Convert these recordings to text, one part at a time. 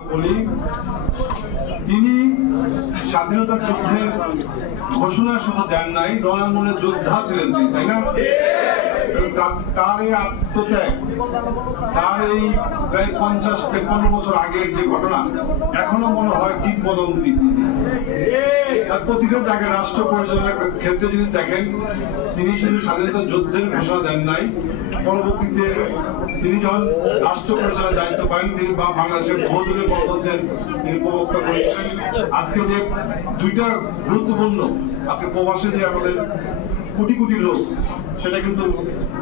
বলি তিনি স্বাধীনতা যুদ্ধের ঘোষণা শুধু দেন নাই, রণাঙ্গনের যোদ্ধা ছিলেন তিনি, তাই না? তার এই আত্মত্যাগ, তার এই প্রায় 50-53 বছর আগের যে ঘটনা এখনো মনে হয় কিংবদন্তি। তার প্রতিটা জায়গায় রাষ্ট্র পরিচালনার ক্ষেত্রে যদি দেখেন, তিনি শুধু স্বাধীনতা যুদ্ধের ঘোষণা দেন নাই, পরবর্তীতে তিনি যখন রাষ্ট্র পরিচালনার দায়িত্ব পান, তিনি বাংলাদেশের বহুদলীয় গণতন্ত্রের তিনি প্রবক্তা করেছিলেন। আজকে যে দুইটা গুরুত্বপূর্ণ, আজকে প্রবাসে যে আমাদের কোটি কোটি লোক, সেটা কিন্তু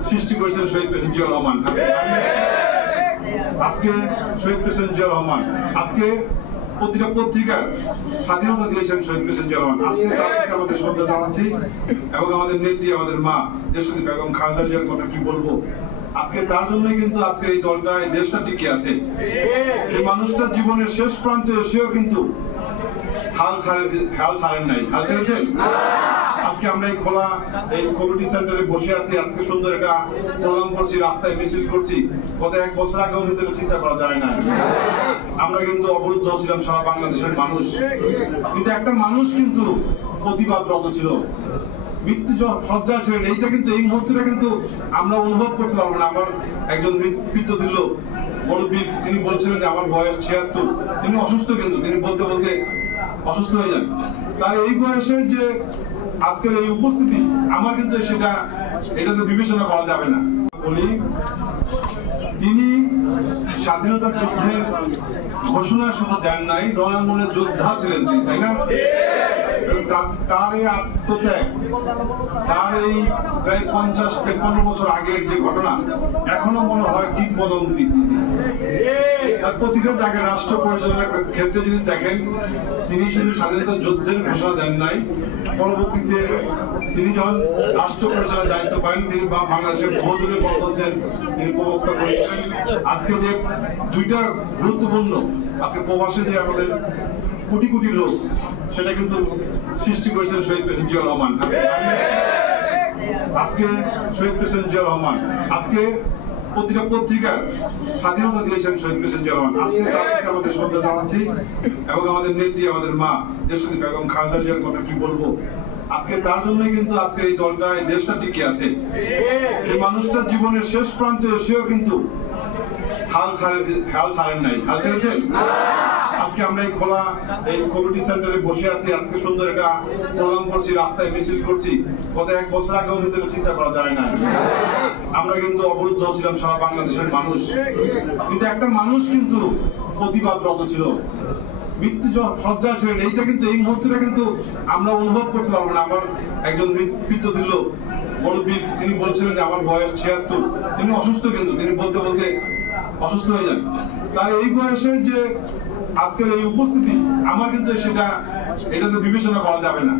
সৃষ্টি করেছেন শহীদ প্রেসিডেন্ট জিয়াউর রহমান। আজকে শহীদ প্রেসিডেন্ট জিয়াউর রহমান, আজকে প্রতিটা পত্রিকার স্বাধীনতা দিয়েছেন শহীদ প্রেসিডেন্ট জিয়াউর রহমান। আজকে তাদেরকে আমাদের শ্রদ্ধা জানাচ্ছি এবং আমাদের নেত্রী, আমাদের মা দেশনেত্রী বেগম খালেদা জিয়ার কথা কি বলবো। আজকে তার জন্যই কিন্তু আজকে এই দলটা, এই দেশটা টিকে আছে। যে মানুষটা জীবনের শেষ প্রান্তে এসেও কিন্তু হাল ছাড়েন নাই। হাল ছেড়েছেন? আজকে আমরা এই খোলা এই কমিউনিটি সেন্টারে বসে আছি, আজকে সুন্দর একটা প্রোগ্রাম করছি, রাস্তায় মিছিল করছি। গত 1 বছর আগেও কিন্তু চিন্তা করা যায় না। আমরা কিন্তু অবরুদ্ধ ছিলাম, সারা বাংলাদেশের মানুষ, কিন্তু একটা মানুষ কিন্তু প্রতিবাদরত ছিল, মৃত্যু সজ্জা ছিলেন। এইটা কিন্তু এই মুহূর্তটা কিন্তু আমরা অনুভব করতে পারবো না। আমার একজন পিতৃতুল্য মুরব্বী, তিনি বলছিলেন যে আমার বয়স 76, তিনি অসুস্থ, কিন্তু তিনি বলতে বলতে অসুস্থ হয়ে যান। তার এই বয়সের যে আজকের এই উপস্থিতি, আমার কিন্তু এটা তো বিবেচনা করা যাবে না। বলি তিনি স্বাধীনতা যুদ্ধের ঘোষণা শুধু দেন নাই, রণাঙ্গনের যোদ্ধা ছিলেন তিনি, তাই না? তার এই আত্মত্যাগ, তার এই প্রায় 50-53 বছর আগের যে ঘটনা এখনো মনে হয় কিংবদন্তি। তার প্রতিটা জায়গায় রাষ্ট্র পরিচালনার ক্ষেত্রে যদি দেখেন, তিনি শুধু স্বাধীনতা যুদ্ধের ঘোষণা দেন নাই, পরবর্তীতে তিনি যখন রাষ্ট্র পরিচালনার দায়িত্ব পান, তিনি বাংলাদেশের বহুদলীয় গণতন্ত্রের তিনি প্রবক্তা করেছিলেন। আজকে যে দুইটা গুরুত্বপূর্ণ, আজকে প্রবাসে যে আমাদের কোটি কোটি লোক, সেটা কিন্তু সৃষ্টি করেছেন শহীদ প্রেসিডেন্ট জিয়াউর রহমান। আজকে শহীদ প্রেসিডেন্ট জিয়াউর রহমান, আজকে প্রতিটা পত্রিকার স্বাধীনতা দিয়েছেন শহীদ প্রেসিডেন্ট জিয়াউর রহমান। আজকে তাদেরকে আমাদের শ্রদ্ধা জানাচ্ছি এবং আমাদের নেত্রী, আমাদের মা দেশনেত্রী বেগম খালেদা জিয়ার কথা কি বলবো। আজকে তার জন্যই কিন্তু আজকে এই দলটা, এই দেশটা টিকে আছে। যে মানুষটা জীবনের শেষ প্রান্তে এসেও কিন্তু হাল ছাড়েন নাই। হাল ছেড়েছেন? আজকে আমরা এই খোলা এই কমিউনিটি সেন্টারে বসে আছি, আজকে সুন্দর একটা প্রোগ্রাম করছি, রাস্তায় মিছিল করছি। গত 1 বছর আগেও কিন্তু চিন্তা করা যায় না। আমরা কিন্তু অবরুদ্ধ ছিলাম, সারা বাংলাদেশের মানুষ, কিন্তু একটা মানুষ কিন্তু প্রতিবাদরত ছিল, মৃত্যু সজ্জা ছিলেন। এইটা কিন্তু এই মুহূর্তটা কিন্তু আমরা অনুভব করতে পারবো না। আমার একজন পিতৃতুল্য মুরব্বী, তিনি বলছিলেন যে আমার বয়স 76, তিনি অসুস্থ, কিন্তু তিনি বলতে বলতে অসুস্থ হয়ে যান। তার এই বয়সের যে আজকের এই উপস্থিতি, আমার কিন্তু এটা তো বিবেচনা করা যাবে না।